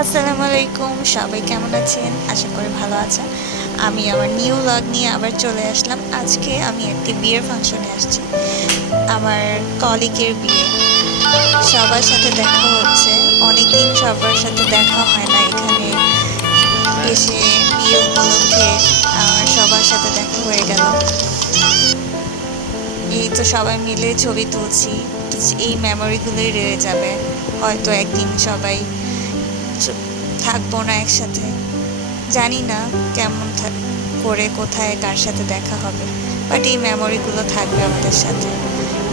আসসালামু আলাইকুম, সবাই কেমন আছেন? আশা করি ভালো আছেন। আমি আমার নিউ ব্লগ নিয়ে আবার চলে আসলাম। আজকে আমি একটি বিয়ের ফাংশনে আসছি, আমার কলিগের বিয়ে। সবার সাথে দেখা হচ্ছে, অনেকদিন সবার সাথে দেখা হয় না। এখানে এসে বিয়ে উপলক্ষে আমার সবার সাথে দেখা হয়ে গেল। এই তো সবাই মিলে ছবি তুলছি, এই মেমোরিগুলোই রয়ে যাবে। হয়তো একদিন সবাই থাকবো না একসাথে, জানি না কেমন করে কোথায় কার সাথে দেখা হবে, বাট এই মেমোরিগুলো থাকবে আমাদের সাথে।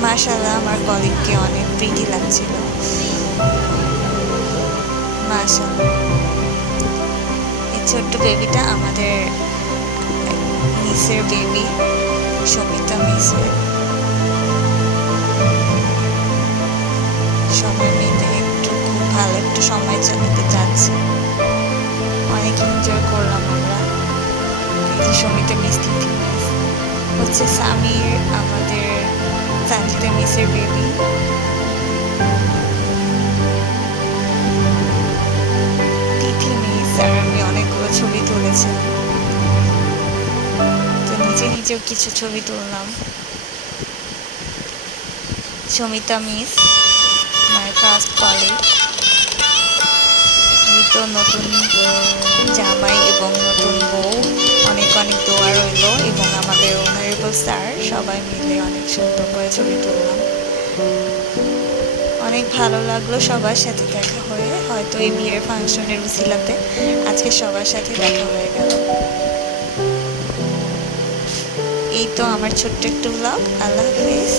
মাশাআল্লাহ, আমার কলিগকে অনেক প্রিটি লাগছিল। মাশাআল্লাহ, এই ছোট্ট বেবিটা আমাদের মিসের বেবি, সবিতা মিসের। সবাই মিলে খুব ভালো একটু সময় চালাতে যাচ্ছি, অনেক এনজয় করলাম আমরা। সমিতা মিস, তিথি মিস হচ্ছে সামির, আমাদের সানজিদা মিসের বেবি। তিথি মিস আর আমি অনেকগুলো ছবি তুলেছিলাম, তো নিজেও কিছু ছবি তুললাম। Samita miss, my first colleague. এই তো নতুন জামাই এবং নতুন বউ, অনেক অনেক দোয়া রইল, এবং আমাদের অনারেবল স্যার, সবাই মিলে অনেক সুন্দর করে ছবি তুললাম। অনেক ভালো লাগলো সবার সাথে দেখা হয়ে। হয়তো এই বিয়ের ফাংশনের উসিলাতে আজকে সবার সাথে দেখা হয়ে গেল। এই তো আমার ছোট্ট একটু ব্লগ। আল্লাহ হাফেজ।